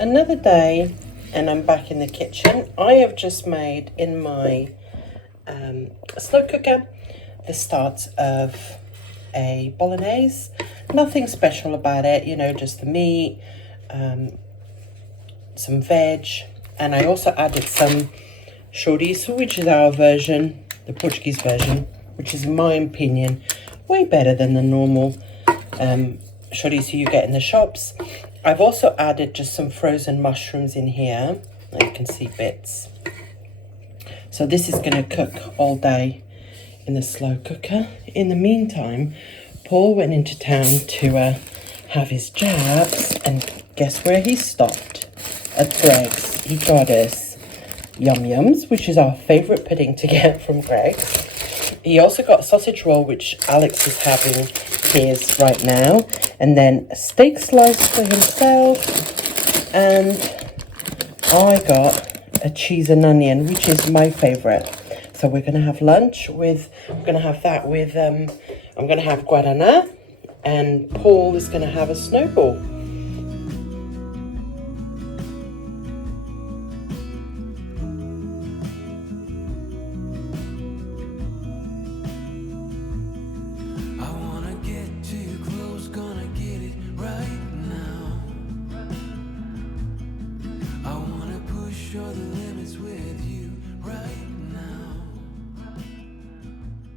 Another day and I'm back in the kitchen. I have just made in my slow cooker the start of a bolognese. Nothing special about it, you know, just the meat, some veg, and I also added some chorizo, which is our version, the Portuguese version, which is in my opinion way better than the normal chorizo you get in the shops. I've also added just some frozen mushrooms in here. You can see bits. So this is going to cook all day in the slow cooker. In the meantime, Paul went into town to have his jabs, and guess where he stopped? At Greg's. He got us Yum Yums, which is our favourite pudding to get from Greg's. He also got a sausage roll, which Alex is having his right now, and then a steak slice for himself, and I got a cheese and onion, which is my favourite. So we're going to have lunch with, I'm going to have guarana, and Paul is going to have a snowball.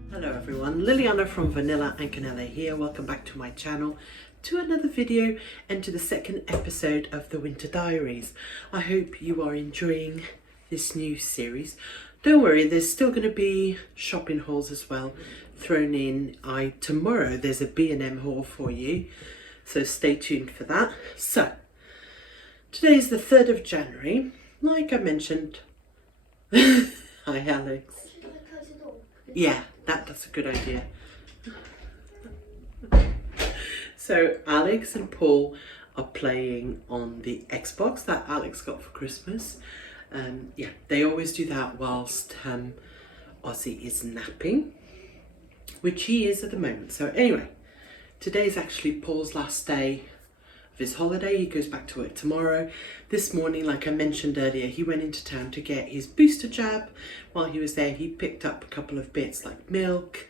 Hello everyone, Liliana from Vanilla and Canela here. Welcome back to my channel, to another video and to the second episode of the Winter Diaries. I hope you are enjoying this new series. Don't worry, there's still going to be shopping hauls as well thrown in. Tomorrow there's a B&M haul for you, so stay tuned for that. So, today is the 3rd of January, like I mentioned. Hi Alex. Yeah, that's a good idea. So Alex and Paul are playing on the Xbox that Alex got for Christmas. Yeah, they always do that whilst Ozzy is napping, which he is at the moment. So anyway, today is actually Paul's last day of his holiday. He goes back to work tomorrow. This morning, like I mentioned earlier, he went into town to get his booster jab. While he was there, he picked up a couple of bits like milk,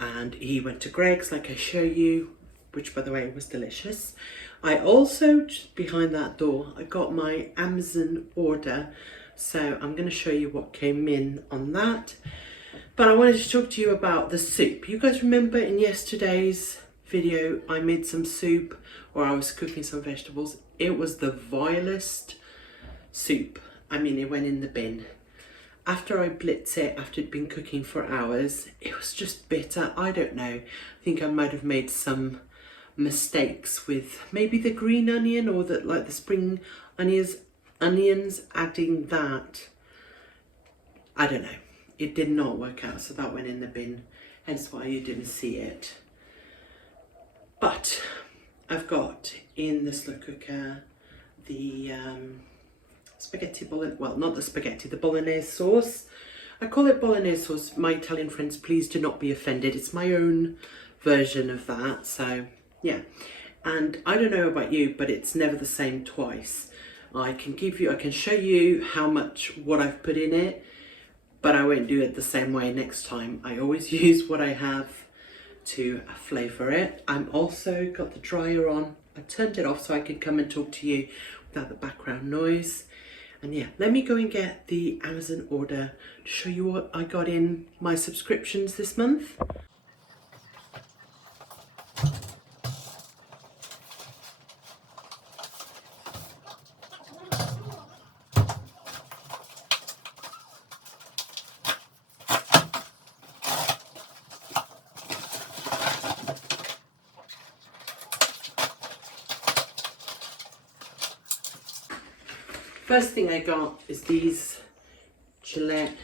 and he went to Greg's like I show you, which by the way was delicious. I also, just behind that door, I got my Amazon order, so I'm going to show you what came in on that. But I wanted to talk to you about the soup. You guys remember in yesterday's video I made some soup, or I was cooking some vegetables. It was the vilest soup. I mean, it went in the bin. After I blitzed it, after it'd been cooking for hours, it was just bitter. I don't know. I think I might have made some mistakes with maybe the green onion, or the spring onions, adding that. I don't know. It did not work out, so that went in the bin. Hence why you didn't see it. But I've got in the slow cooker the spaghetti bolognese, well, not the spaghetti, the bolognese sauce. I call it bolognese sauce. My Italian friends, please do not be offended. It's my own version of that. So yeah, and I don't know about you, but it's never the same twice. I can show you how much, what I've put in it, but I won't do it the same way next time. I always use what I have to flavour it. I'm also got the dryer on. I turned it off so I could come and talk to you without the background noise. And yeah, let me go and get the Amazon order to show you what I got in my subscriptions this month. First thing I got is these Gillette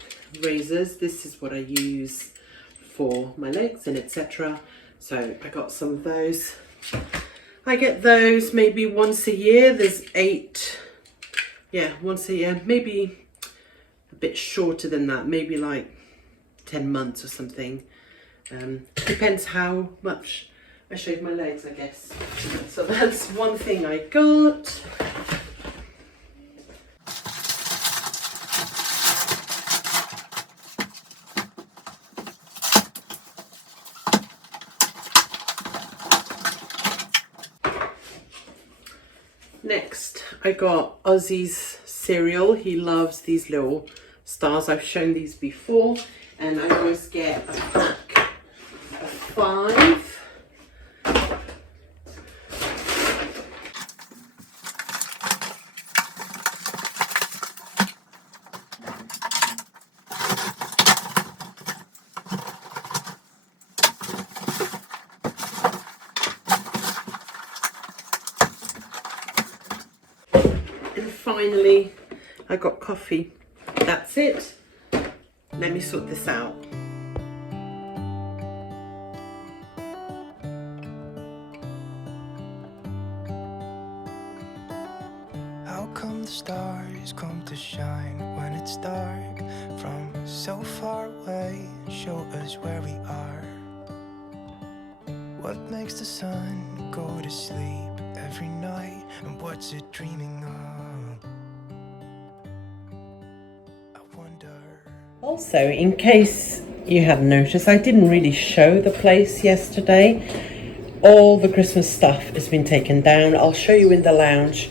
razors. This is what I use for my legs and etc. So I got some of those. I get those maybe once a year. There's 8, yeah, once a year, maybe a bit shorter than that, maybe like 10 months or something. Depends how much I shave my legs, I guess. So that's one thing I got. Next, I got Ozzy's cereal. He loves these little stars. I've shown these before, and I always get a pack of 5. And finally, I got coffee. That's it. Let me sort this out. How come the stars come to shine when it's dark from so far away and show us where we are? What makes the sun go to sleep every night, and what's it dreaming of? I wonder. Also, in case you hadn't noticed, I didn't really show the place yesterday. All the Christmas stuff has been taken down. I'll show you in the lounge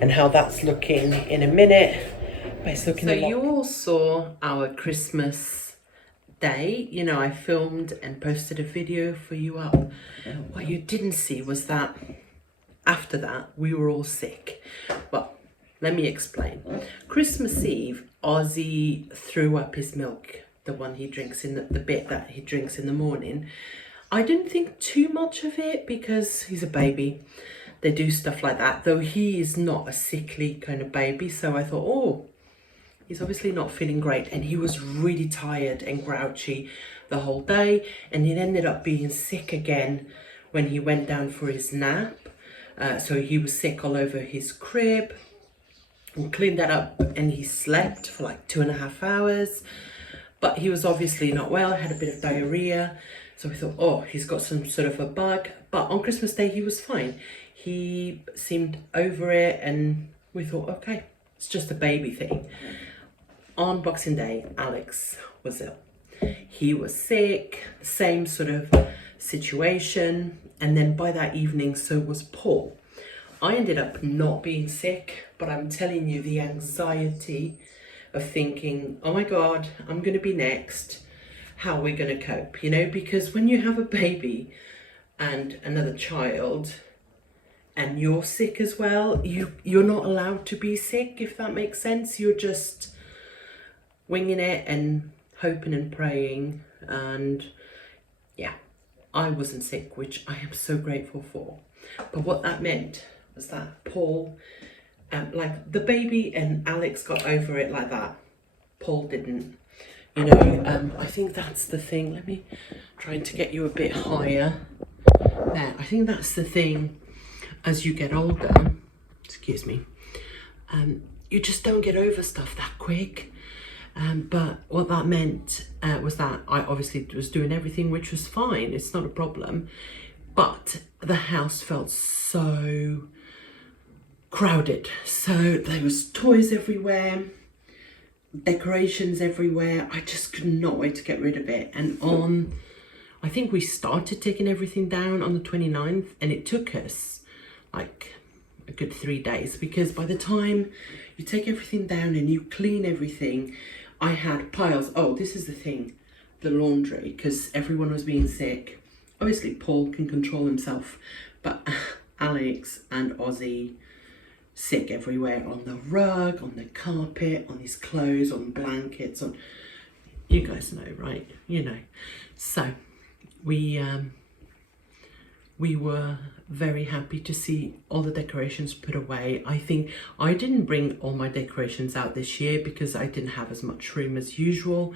and how that's looking in a minute. But it's looking so you all saw our Christmas day. You know, I filmed and posted a video for you up. What you didn't see was that after that we were all sick. Well, let me explain. Christmas Eve, Ozzy threw up his milk, the one he drinks in the bit that he drinks in the morning. I didn't think too much of it because he's a baby. They do stuff like that, though he is not a sickly kind of baby. So I thought, oh, he's obviously not feeling great. And he was really tired and grouchy the whole day. And he ended up being sick again when he went down for his nap. So he was sick all over his crib. We cleaned that up and he slept for like 2.5 hours. But he was obviously not well, had a bit of diarrhea. So we thought, oh, he's got some sort of a bug. But on Christmas Day, he was fine. He seemed over it and we thought, okay, it's just a baby thing. On Boxing Day, Alex was ill. He was sick, same sort of situation. And then by that evening, so was Paul. I ended up not being sick, but I'm telling you, the anxiety of thinking, oh my God, I'm going to be next. How are we going to cope? You know, because when you have a baby and another child and you're sick as well, you're not allowed to be sick, if that makes sense. You're just winging it and hoping and praying. And yeah, I wasn't sick, which I am so grateful for. But what that meant was that Paul, like the baby and Alex got over it like that. Paul didn't. You know, I think that's the thing. Let me try to get you a bit higher. There, I think that's the thing. As you get older, excuse me, you just don't get over stuff that quick. But what that meant was that I obviously was doing everything, which was fine. It's not a problem. But the house felt so crowded. So there was toys everywhere, decorations everywhere. I just could not wait to get rid of it. And I think we started taking everything down on the 29th, and it took us like a good 3 days, because by the time you take everything down and you clean everything, I had piles. Oh, this is the thing, the laundry, because everyone was being sick. Obviously Paul can control himself, but Alex and Ozzy, sick everywhere, on the rug, on the carpet, on his clothes, on blankets, on, you guys know, right? You know. So we were very happy to see all the decorations put away. I think I didn't bring all my decorations out this year because I didn't have as much room as usual.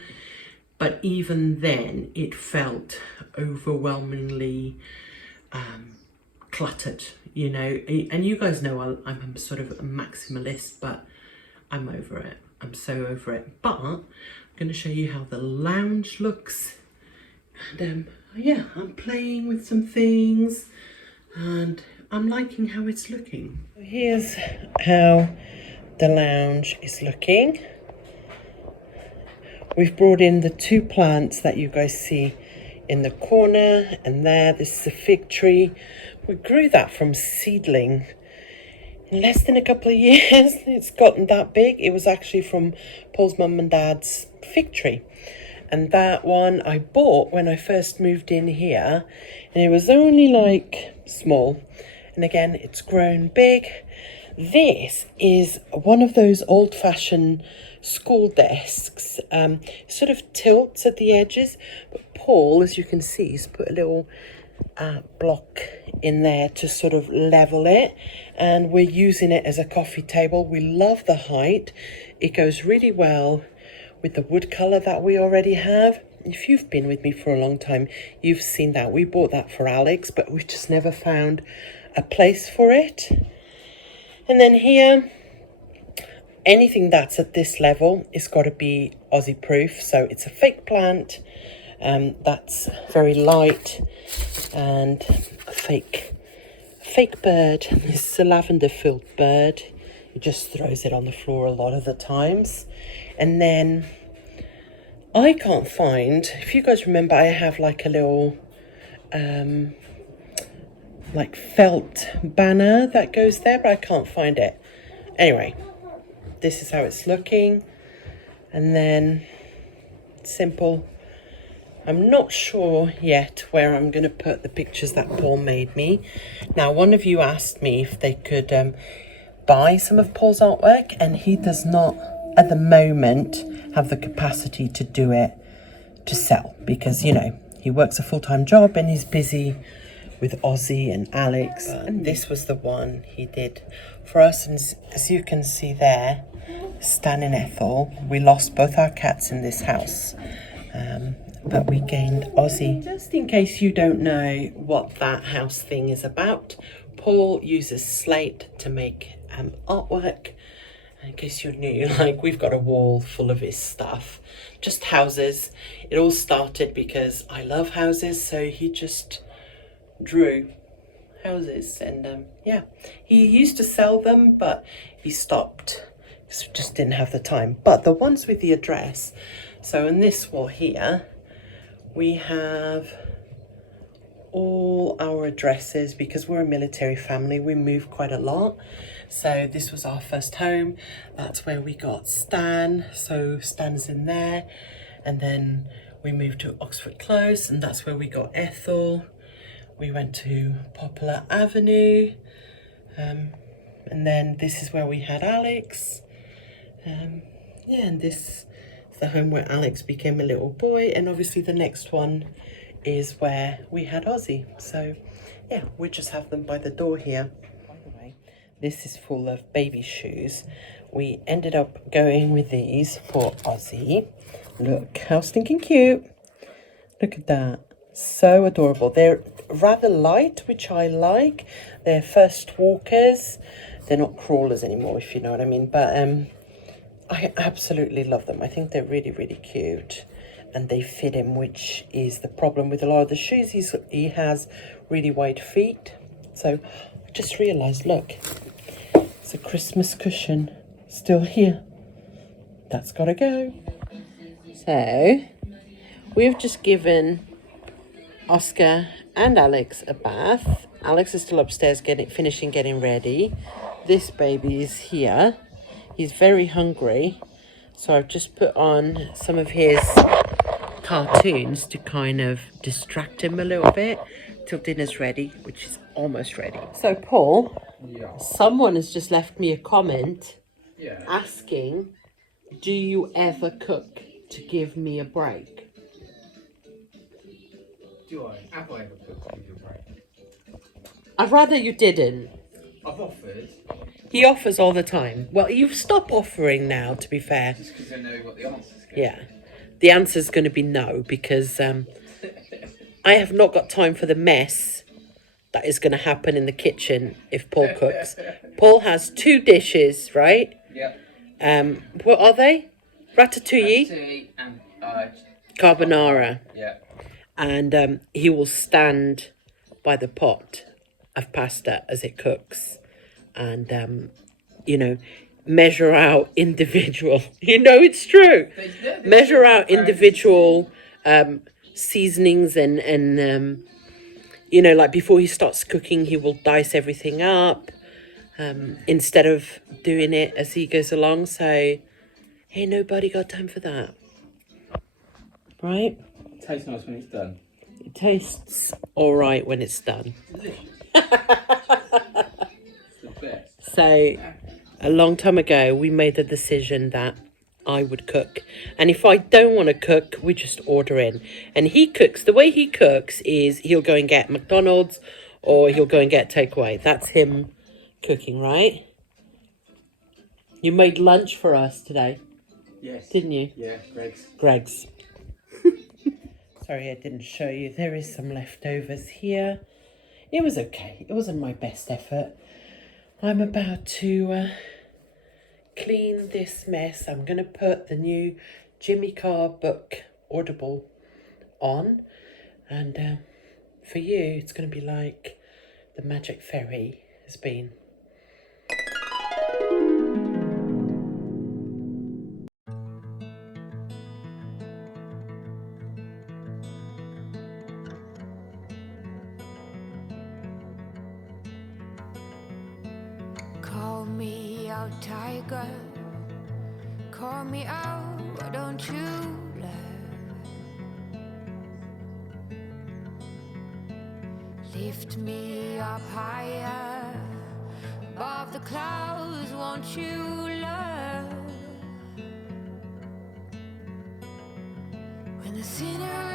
But even then, it felt overwhelmingly cluttered, you know. And you guys know I'm sort of a maximalist, but I'm over it. I'm so over it. But I'm going to show you how the lounge looks. And yeah, I'm playing with some things and I'm liking how it's looking. Here's how the lounge is looking. We've brought in the 2 plants that you guys see in the corner and there. This is a fig tree. We grew that from seedling in less than a couple of years, it's gotten that big. It was actually from Paul's mum and dad's fig tree. And that one I bought when I first moved in here. And it was only like small. And again, it's grown big. This is one of those old-fashioned school desks. Sort of tilts at the edges. But Paul, as you can see, has put a little block in there to sort of level it, and we're using it as a coffee table. We love the height. It goes really well with the wood color that we already have. If you've been with me for a long time, you've seen that. We bought that for Alex, but we've just never found a place for it. And then here, anything that's at this level is got to be Aussie proof. So it's a fake plant that's very light, and a fake bird. This is a lavender filled bird. He just throws it on the floor a lot of the times. And then I can't find, if you guys remember, I have like a little like felt banner that goes there, but I can't find it. Anyway, this is how it's looking. And then simple. I'm not sure yet where I'm going to put the pictures that Paul made me. Now, one of you asked me if they could buy some of Paul's artwork, and he does not, at the moment, have the capacity to do it to sell because, you know, he works a full-time job and he's busy with Ozzy and Alex. And this was the one he did for us. And as you can see there, Stan and Ethel, we lost both our cats in this house. But we gained Ozzy. Just in case you don't know what that house thing is about, Paul uses slate to make artwork. In case you're new, like, we've got a wall full of his stuff, just houses. It all started because I love houses, so he just drew houses. And yeah, he used to sell them, but he stopped because we just didn't have the time. But the ones with the address, so in this wall here, we have all our addresses because we're a military family. We move quite a lot. So this was our first home. That's where we got Stan. So Stan's in there. And then we moved to Oxford Close, and that's where we got Ethel. We went to Poplar Avenue. And then this is where we had Alex. Yeah, and this is the home where Alex became a little boy. And obviously the next one is where we had Ozzy. So yeah, we just have them by the door here. By the way, this is full of baby shoes. We ended up going with these for Ozzy. Look how stinking cute. Look at that. So adorable. They're rather light, which I like. They're first walkers. They're not crawlers anymore, if you know what I mean. But I absolutely love them. I think they're really, really cute. And they fit him, which is the problem with a lot of the shoes. He has really wide feet. So I just realised, look, it's a Christmas cushion still here. That's got to go. So we've just given Oscar and Alex a bath. Alex is still upstairs finishing getting ready. This baby is here. He's very hungry. So I've just put on some of his cartoons to kind of distract him a little bit till dinner's ready, which is almost ready. So Paul, someone has just left me a comment asking, do you ever cook to give me a break? Do I? Have I ever cooked to give you a break? I'd rather you didn't. I've offered. He offers all the time. Well, you've stopped offering now, to be fair. Just because I know what the answer's going to be. Yeah. The answer's going to be no, because I have not got time for the mess that is going to happen in the kitchen if Paul cooks. Paul has 2 dishes, right? Yep. What are they? Ratatouille? Ratatouille and carbonara. Yeah. And he will stand by the pot of pasta as it cooks and, you know, measure out individual, you know, it's true. Measure out individual seasonings and you know, like before he starts cooking, he will dice everything up. instead of doing it as he goes along. So, ain't nobody got time for that. Right? Tastes nice when it's done. It tastes all right when it's done. Delicious. It's the best. So, a long time ago, we made the decision that I would cook. And if I don't want to cook, we just order in. And he cooks. The way he cooks is he'll go and get McDonald's or he'll go and get takeaway. That's him cooking, right? You made lunch for us today, Yes. didn't you? Yeah, Greg's. Greg's. Sorry I didn't show you. There is some leftovers here. It was okay. It wasn't my best effort. I'm about to clean this mess. I'm going to put the new Jimmy Carr book Audible on. And for you, it's going to be like the Magic Ferry has been. Call me out, tiger. Call me out, why don't you love? Lift me up higher above the clouds, won't you love? When the sinner